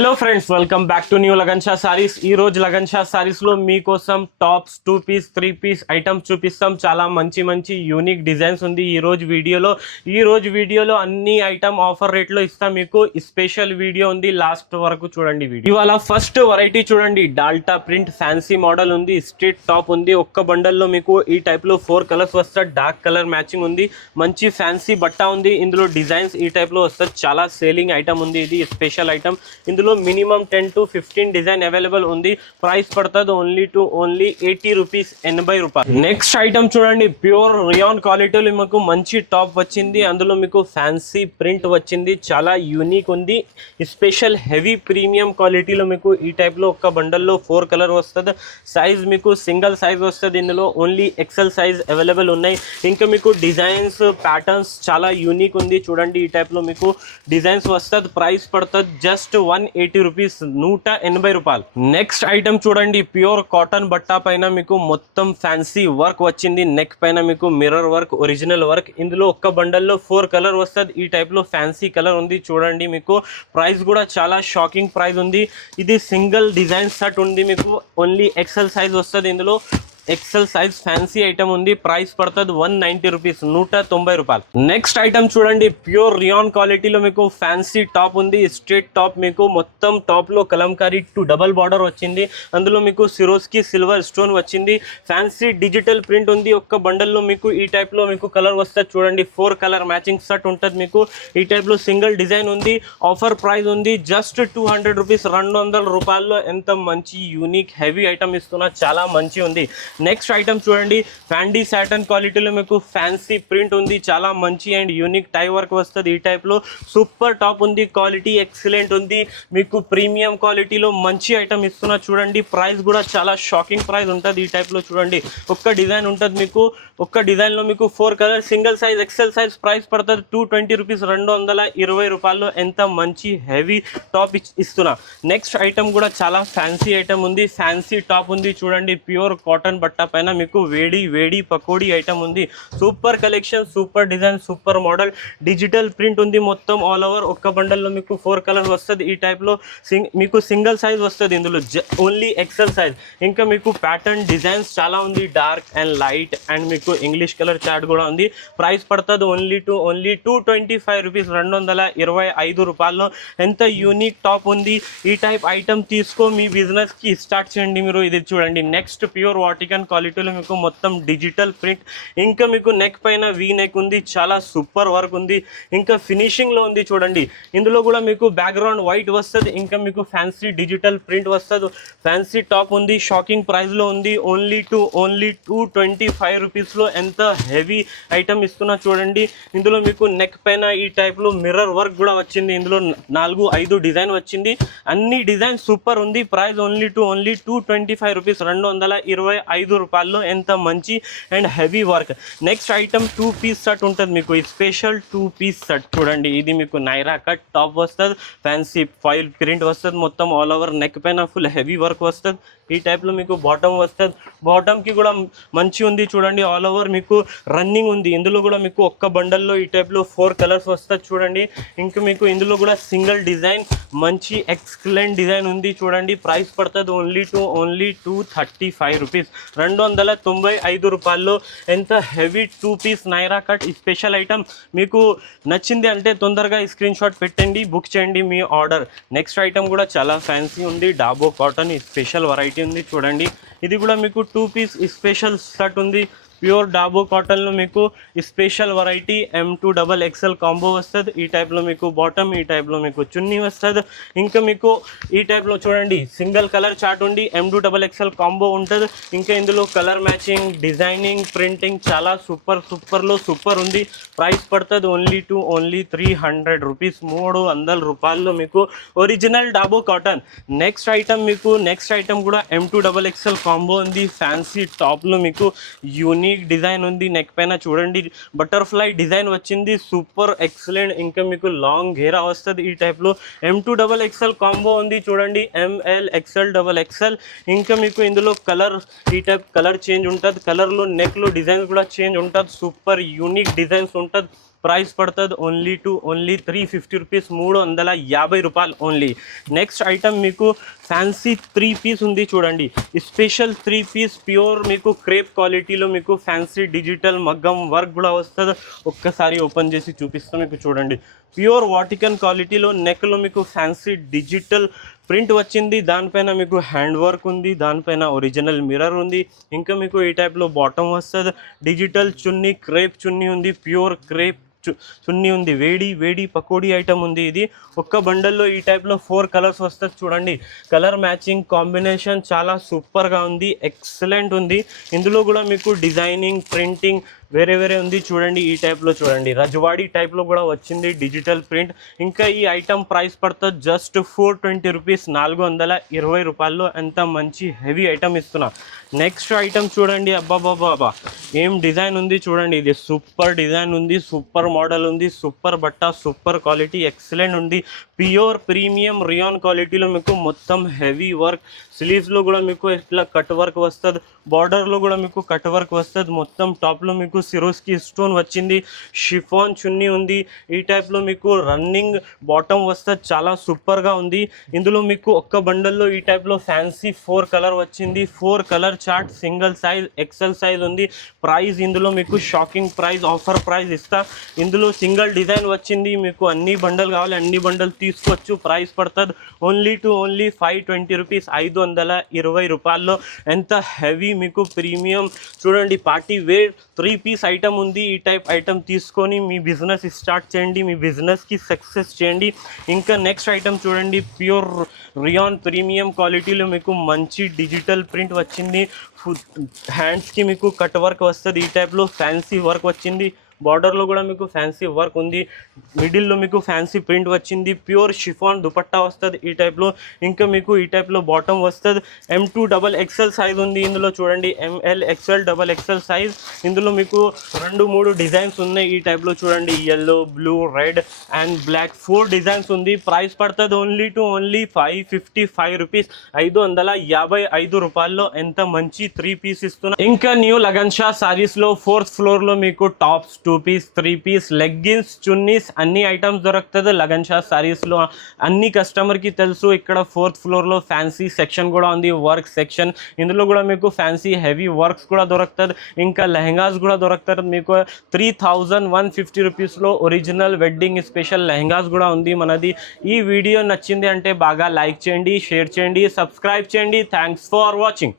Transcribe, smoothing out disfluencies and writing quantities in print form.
Hello friends, welcome back to new lagan Shah saris. ఈ రోజు లగన్ షా సారీస్ లో మీకోసం టాప్స్, 2 పీస్ 3 పీస్ ఐటమ్స్ చూపిస్తాం. చాలా మంచి మంచి యూనిక్ డిజైన్స్ ఉంది ఈ రోజు వీడియోలో అన్ని ఐటమ్ ఆఫర్ రేట్ లో ఇస్తాం. మీకు స్పెషల్ వీడియో ఉంది, లాస్ట్ వరకు చూడండి వీడియో. ఇవాళ ఫస్ట్ వెరైటీ చూడండి, డాల్టా ప్రింట్ ఫ్యాన్సీ మోడల్ ఉంది. స్ట్రీట్ టాప్ ఉంది. ఒక్క బండల్లో మీకు ఈ టైప్ లో 4 కలర్స్ వస్తాయి. డార్క్ కలర్ మ్యాచింగ్ ఉంది. మంచి ఫ్యాన్సీ బట్ట ఉంది. ఇందులో డిజైన్స్ ఈ టైప్ లో వస్తాయి. చాలా సేలింగ్ ఐటమ్ ఉంది. ఇది స్పెషల్ ఐటమ్. ఇందులో మినిమం 10 to 15 డిజైన్ అవైలబుల్ ఉంది. ప్రైస్ పడుతుంది ఓన్లీ 80 రూపీస్, 80 రూపాయలు. నెక్స్ట్ ఐటమ్ చూడండి, ప్యూర్ రియాన్ క్వాలిటీలో మీకు మంచి టాప్ వచ్చింది. అందులో మీకు ఫ్యాన్సీ ప్రింట్ వచ్చింది. చాలా యూనిక్ ఉంది. స్పెషల్ హెవీ ప్రీమియం క్వాలిటీలో మీకు ఈ టైప్ లో ఒక్క బండల్లో 4 కలర్ వస్తుంది. సైజ్ మీకు సింగిల్ సైజ్ వస్తుంది. ఇందులో ఓన్లీ ఎక్సెల్ సైజ్ అవైలబుల్ ఉన్నాయి. ఇంకా మీకు డిజైన్స్ ప్యాటర్న్స్ చాలా యూనిక్ ఉంది. చూడండి, ఈ టైప్ లో మీకు డిజైన్స్ వస్తుంది. ప్రైస్ పడుతుంది జస్ట్ 180 రూపీస్, 180 రూపాయలు. నెక్స్ట్ ఐటమ్ చూడండి, ప్యూర్ కాటన్ బట్టా పైన మీకు మొత్తం ఫ్యాన్సీ వర్క్ వచ్చింది. నెక్ పైన మీకు మిర్రర్ వర్క్, ఒరిజినల్ వర్క్. ఇందులో ఒక్క బండల్లో 4 కలర్ వస్తుంది. ఈ టైప్ లో ఫ్యాన్సీ కలర్ ఉంది. చూడండి, మీకు ప్రైస్ కూడా చాలా షాకింగ్ ప్రైస్ ఉంది. ఇది సింగిల్ డిజైన్ సెట్ ఉంది. మీకు ఓన్లీ ఎక్సెల్ సైజ్ వస్తుంది. ఇందులో ఎక్సెల్ సైజ్ ఫ్యాన్సీ ఐటమ్ ఉంది. ప్రైస్ పడుతుంది 190 రూపీస్, 190 రూపాయలు. నెక్స్ట్ ఐటమ్ చూడండి, ప్యూర్ రియాన్ క్వాలిటీలో మీకు ఫ్యాన్సీ టాప్ ఉంది. స్ట్రేట్ టాప్ మీకు మొత్తం టాప్ లో కలంకారీ డబల్ బార్డర్ వచ్చింది. అందులో మీకు సిరోస్కి సిల్వర్ స్టోన్ వచ్చింది. ఫ్యాన్సీ డిజిటల్ ప్రింట్ ఉంది. ఒక్క బండల్లో మీకు ఈ టైప్ లో మీకు కలర్ వస్తుంది. చూడండి, 4 కలర్ మ్యాచింగ్ సెట్ ఉంటుంది. మీకు ఈ టైప్ లో సింగిల్ డిజైన్ ఉంది. ఆఫర్ ప్రైస్ ఉంది జస్ట్ 200 రూపీస్, 200 రూపాయల్లో. ఎంత మంచి యూనిక్ హెవీ ఐటమ్ ఇస్తున్నా, చాలా మంచి ఉంది. నెక్స్ట్ ఐటమ్ చూడండి, ఫ్యాండీ సాటన్ క్వాలిటీలో మీకు ఫ్యాన్సీ ప్రింట్ ఉంది. చాలా మంచి అండ్ యూనిక్ టై వర్క్ వస్తుంది. ఈ టైప్ లో సూపర్ టాప్ ఉంది. క్వాలిటీ ఎక్సలెంట్ ఉంది. మీకు ప్రీమియం క్వాలిటీలో మంచి ఐటమ్ ఇస్తున్నా. చూడండి, ప్రైస్ కూడా చాలా షాకింగ్ ప్రైస్ ఉంటుంది. ఈ టైప్ లో చూడండి, ఒక్క డిజైన్ ఉంటుంది. మీకు ఒక్క డిజైన్ లో మీకు 4 colour, single size XL size. Price పడుతుంది 220 రూపీస్, 220 రూపాయల్లో. ఎంత మంచి హెవీ టాప్ ఇస్తున్నా. నెక్స్ట్ ఐటమ్ కూడా చాలా ఫ్యాన్సీ ఐటమ్ ఉంది. ఫ్యాన్సీ టాప్ ఉంది. చూడండి, ప్యూర్ కాటన్ బట్ట పైన మీకు వేడి పకోడీ ఐటమ్ ఉంది. Super collection, super design, super model. Digital print ఉంది మొత్తం ఆల్ ఓవర్. ఒక్క బండల్లో మీకు 4 కలర్ వస్తుంది. ఈ టైప్ లో మీకు సింగిల్ సైజ్ వస్తుంది. ఇందులో ఓన్లీ ఎక్సెల్ సైజ్. ఇంకా మీకు ప్యాటర్న్ డిజైన్స్ చాలా ఉంది. డార్క్ అండ్ లైట్ అండ్ మీకు ఇంగ్లీష్ కలర్ చార్ట్ కూడా ఉంది. ప్రైస్ పడుతుంది ఓన్లీ 225 రూపీస్, 225 రూపాయల్లో. ఎంత యూనిక్ టాప్ ఉంది. ఈ టైప్ ఐటమ్ తీసుకో, మీ బిజినెస్ కి స్టార్ట్ చేయండి మీరు. ఇది చూడండి, నెక్స్ట్ ప్యూర్ వాటికన్ క్వాలిటీలో మీకు మొత్తం డిజిటల్ ప్రింట్. ఇంకా మీకు నెక్ పైన వీ నెక్ ఉంది. చాలా సూపర్ వర్క్ ఉంది. ఇంకా ఫినిషింగ్ లో ఉంది. చూడండి, ఇందులో కూడా మీకు బ్యాక్గ్రౌండ్ వైట్ వస్తుంది. ఇంకా మీకు ఫ్యాన్సీ డిజిటల్ ప్రింట్ వస్తుంది. ఫ్యాన్సీ టాప్ ఉంది. షాకింగ్ ప్రైస్ లో ఉంది. ఓన్లీ 225 రూపీస్ లో. ఎంత హెవీ ఐటమ్ ఇస్తున్నా. చూడండి, ఇందులో మీకు నెక్ పైన ఈ టైప్ లో మిర్రర్ వర్క్ కూడా వచ్చింది. ఇందులో 4-5 డిజైన్ వచ్చింది. అన్ని డిజైన్ సూపర్ ఉంది. ప్రైస్ ఓన్లీ 225 రూపీస్, 225 రూపాయల్లో. ఎంత మంచి and heavy work. Next item 2 piece set ఉంటుంది. మీకు ఈ స్పెషల్ 2 పీస్ సెట్ చూడండి. ఇది మీకు నైరా కట్ టాప్ వస్తుంది. ఫ్యాన్సీ ఫాయిల్ ప్రింట్ వస్తుంది. మొత్తం ఆల్ ఓవర్ నెక్ పైన ఫుల్ హెవీ వర్క్ వస్తుంది. ఈ టైప్ లో మీకు బాటమ్ వస్తుంది. బాటమ్ కి కూడా మంచి ఉంది. చూడండి, ఆల్ ఓవర్ మీకు రన్నింగ్ ఉంది. ఇందులో కూడా మీకు ఒక్క బండల్లో ఈ టైప్ లో 4 కలర్స్ వస్తుంది. చూడండి, ఇంకా మీకు ఇందులో కూడా సింగిల్ డిజైన్ మంచి ఎక్సలెంట్ డిజైన్ ఉంది. చూడండి, ప్రైస్ పడుతుంది ఓన్లీ 235 రూపీస్, 295 రూపాయల్లో. ఎంత heavy 2 piece Naira cut special item. మీకు నచ్చింది అంటే తొందరగా స్క్రీన్ షాట్ పెట్టండి, బుక్ చేయండి మీ ఆర్డర్. నెక్స్ట్ ఐటమ్ కూడా చాలా ఫ్యాన్సీ ఉంది. డాబో కాటన్ స్పెషల్ వెరైటీ ఉంది. చూడండి, ఇది కూడా మీకు 2 పీస్ స్పెషల్ సెట్ ఉంది. ప్యూర్ డాబో కాటన్లో మీకు స్పెషల్ వెరైటీ M2XXL కాంబో వస్తుంది. ఈ టైప్లో మీకు బాటమ్, ఈ టైప్లో మీకు చున్నీ వస్తుంది. ఇంకా మీకు ఈ టైప్లో చూడండి, సింగిల్ కలర్ చార్ట్ ఉండి M2XXL కాంబో ఉంటుంది. ఇంకా ఇందులో కలర్ మ్యాచింగ్, డిజైనింగ్, ప్రింటింగ్ చాలా సూపర్లో సూపర్ ఉంది. ప్రైస్ పడుతుంది ఓన్లీ 300 రూపీస్, 300 రూపాయల్లో మీకు ఒరిజినల్ డాబో కాటన్. నెక్స్ట్ ఐటమ్ కూడా M2XXL కాంబో ఉంది. ఫ్యాన్సీ టాప్లో మీకు యూనిక్ డిజైన్ ఉంది. నెక్ పైన చూడండి బటర్ఫ్లై డిజైన్ వచ్చింది. Super excellent. ఇంకా మీకు లాంగ్ ఘేరా వస్తుంది. ఈ టైప్ లో M2XXL కాంబో ఉంది. చూడండి, ML XL XXL. ఇంకా మీకు ఇందులో కలర్, ఈ టైప్ కలర్ చేంజ్ ఉంటుంది. కలర్ లో నెక్ లో డిజైన్స్ కూడా చేంజ్ ఉంటుంది. సూపర్ యూనిక్ డిజైన్స్ ఉంటుంది. ప్రైస్ పడుతుంది ఓన్లీ 350 రూపీస్, 350 రూపాయలు ఓన్లీ. నెక్స్ట్ ఐటమ్ మీకు ఫ్యాన్సీ 3 పీస్ ఉంది చూడండి, స్పెషల్ 3 పీస్ ప్యూర్ మీకు క్రేప్ క్వాలిటీలో మీకు ఫ్యాన్సీ డిజిటల్ మగ్గం వర్క్ కూడా వస్తుంది. ఒక్కసారి ఓపెన్ చేసి చూపిస్తాం మీకు చూడండి. ప్యూర్ వాటికన్ క్వాలిటీలో నెక్లో మీకు ఫ్యాన్సీ డిజిటల్ ప్రింట్ వచ్చింది, దానిపైన మీకు హ్యాండ్ వర్క్ ఉంది, దానిపైన ఒరిజినల్ మిర్రర్ ఉంది. ఇంకా మీకు ఈ టైప్లో బాటమ్ వస్తుంది. డిజిటల్ చున్నీ, క్రేప్ చున్నీ ఉంది, ప్యూర్ క్రేప్ చున్నీ ఉంది. వేడి పకోడీ ఐటమ్ ఉంది. ఇది ఒక్క బండల్లో ఈ టైప్లో 4 కలర్స్ వస్తుంది చూడండి. కలర్ మ్యాచింగ్ కాంబినేషన్ చాలా సూపర్గా ఉంది, ఎక్సలెంట్ ఉంది. ఇందులో కూడా మీకు డిజైనింగ్, ప్రింటింగ్ వేరే ఉంది చూడండి. ఈ టైప్లో చూడండి, రజవాడి టైప్లో కూడా వచ్చింది డిజిటల్ ప్రింట్. ఇంకా ఈ ఐటమ్ ప్రైస్ పడుతుంది జస్ట్ 420 రూపీస్, 420 రూపాయల్లో. ఎంత మంచి హెవీ ఐటమ్ ఇస్తున్నా. నెక్స్ట్ ఐటమ్ చూడండి, అబ్బాబాబా ఏం డిజైన్ ఉంది చూడండి. ఇది సూపర్ డిజైన్ ఉంది, సూపర్ మోడల్ ఉంది, సూపర్ బట్ట, సూపర్ క్వాలిటీ, ఎక్సలెంట్ ఉంది. ప్యూర్ ప్రీమియం రియాన్ క్వాలిటీలో మీకు మొత్తం హెవీ వర్క్. స్లీవ్స్లో కూడా మీకు ఇట్లా కట్ వర్క్ వస్తుంది, బార్డర్లో కూడా మీకు కట్ వర్క్ వస్తుంది. మొత్తం టాప్లో మీకు సిరోస్కి స్టోన్ వచ్చింది. షిఫాన్ చున్నీ ఉంది. ఈ టైప్లో మీకు రన్నింగ్ బాటమ్ వస్తుంది, చాలా సూపర్గా ఉంది. ఇందులో మీకు ఒక్క బండల్లో ఈ టైప్లో ఫ్యాన్సీ 4 కలర్ వచ్చింది. 4 colour chart, single size, XL size ఉంది. ప్రైస్ ఇందులో మీకు షాకింగ్ ప్రైస్, ఆఫర్ ప్రైస్ ఇస్తా. ఇందులో సింగిల్ డిజైన్ వచ్చింది. మీకు అన్ని బండల్ కావాలి, అన్ని బండల్ తీసుకోవచ్చు. ప్రైస్ పడుతుంది ఓన్లీ 520 రూపీస్, 520 రూపాయల్లో. ఎంత హెవీ మీకు ప్రీమియం చూడండి, పార్టీ వేర్ 3 పీస్ ఐటమ్ ఉంది. ఈ టైప్ ఐటమ్ తీసుకొని మీ బిజినెస్ స్టార్ట్ చేయండి, మీ బిజినెస్కి సక్సెస్ చేయండి. ఇంకా నెక్స్ట్ ఐటమ్ చూడండి, ప్యూర్ రియాన్ ప్రీమియం క్వాలిటీలో మీకు మంచి డిజిటల్ ప్రింట్ వచ్చింది. హ్యాండ్స్కి మీకు కట్ వర్క్ వస్తుంది. ఈ టైప్లో ఫ్యాన్సీ వర్క్ వచ్చింది. బార్డర్లో కూడా మీకు ఫ్యాన్సీ వర్క్ ఉంది. మిడిల్లో మీకు ఫ్యాన్సీ ప్రింట్ వచ్చింది. ప్యూర్ షిఫాన్ దుపట్టా వస్తుంది ఈ టైప్లో. ఇంకా మీకు ఈ టైప్లో బాటమ్ వస్తుంది. M2 XXL సైజ్ ఉంది. ఇందులో చూడండి ML XL XXL సైజ్. ఇందులో మీకు 2-3 డిజైన్స్ ఉన్నాయి. ఈ టైప్లో చూడండి, yellow, blue, red and black 4 designs ఉంది. ప్రైస్ పడుతుంది ఓన్లీ 555 రూపీస్, 555 రూపాయల్లో. ఎంత మంచి 3 పీస్ ఇస్తున్నా. ఇంకా న్యూ లగన్ షా సారీస్లో 4th ఫ్లోర్లో మీకు tops, 2 piece, 3 piece, leggings, chunnis అన్ని ఐటమ్స్ దొరుకుతుంది లగన్ షా సారీస్లో. అన్ని కస్టమర్కి తెలుసు. ఇక్కడ 4th ఫ్లోర్లో ఫ్యాన్సీ సెక్షన్ కూడా ఉంది, వర్క్ సెక్షన్. ఇందులో కూడా మీకు ఫ్యాన్సీ హెవీ వర్క్స్ కూడా దొరుకుతుంది. ఇంకా లెహంగాస్ కూడా దొరుకుతుంది. మీకు 3150 రూపీస్లో ఒరిజినల్ వెడ్డింగ్ స్పెషల్ లెహంగాస్ కూడా ఉంది మనది. ఈ వీడియో నచ్చింది అంటే బాగా లైక్ చేయండి, షేర్ చేయండి, సబ్స్క్రైబ్ చేయండి. Thanks for watching.